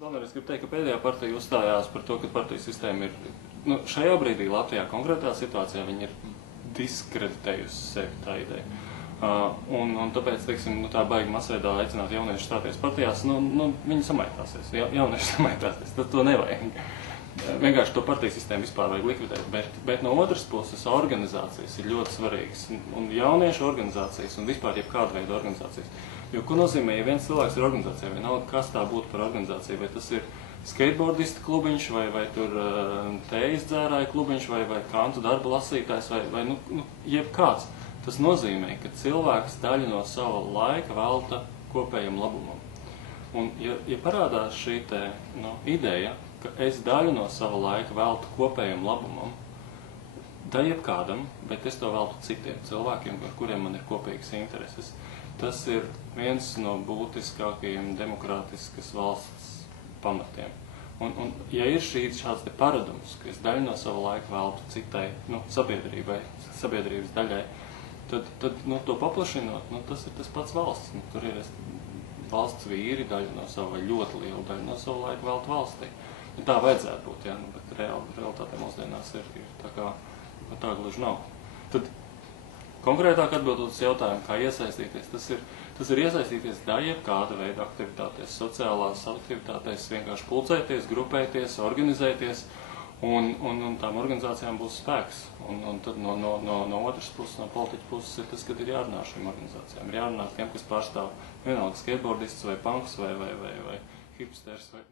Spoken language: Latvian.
Tomēr es gribu teikt, ka pēdējā partija uzstājās par to, ka partiju sistēma ir, šajā brīdī Latvijā konkrētā situācijā viņi ir diskreditējusi sevi tā ideja. Un tāpēc, teiksim, tā baigi masveidā aicināt jauniešus stāties partijās, viņi samaitāsies, jaunieši samaitāsies, tad to nevajag. Vienkārši to partiju sistēmu vispār vajag likvidēt, bet no otras puses organizācijas ir ļoti svarīgas, un jauniešu organizācijas, un vispār jebkāda veida organizācijas. Jo, ko nozīmē, ja viens cilvēks ir organizācijā, vienalga, kas tā būtu par organizāciju, vai tas ir skateboardista klubiņš, vai tur tējas dzērāja klubiņš, vai kantu darba lasītājs, vai jebkāds. Tas nozīmē, ka cilvēks daļu no sava laika velta kopējam labumam. Un, ja parādās šī ideja, ka es daļu no sava laika veltu kopējam labumam, da jebkādam, bet es to veltu citiem cilvēkiem, ar kuriem man ir kopīgas intereses, tas ir viens no būtiskākajiem demokrātiskas valsts pamatiem. Un ja ir šāds paradums, ka es daļu no sava laika veltu citai, sabiedrības daļai, tad to paplašinot, tas ir tas pats valsts. Tur ir valsts vīri daļu no sava, ļoti lielu daļu no sava laika veltu valstī. Tā vajadzētu būt, bet realitātē mūsdienās ir tā gluži nav. Tad konkrētāk atbildot uz jautājumu, kā iesaistīties, tas ir iesaistīties jebkāda veida aktivitātēs, sociālās aktivitātēs, vienkārši pulcēties, grupēties, organizēties, un tām organizācijām būs spēks. Un tad no otras puses, no politiķa puses ir tas, kad ir jārunā šīm organizācijām. Ir jārunā tiem, kas pārstāv vienalga skateboardistus vai punks vai hipsters vai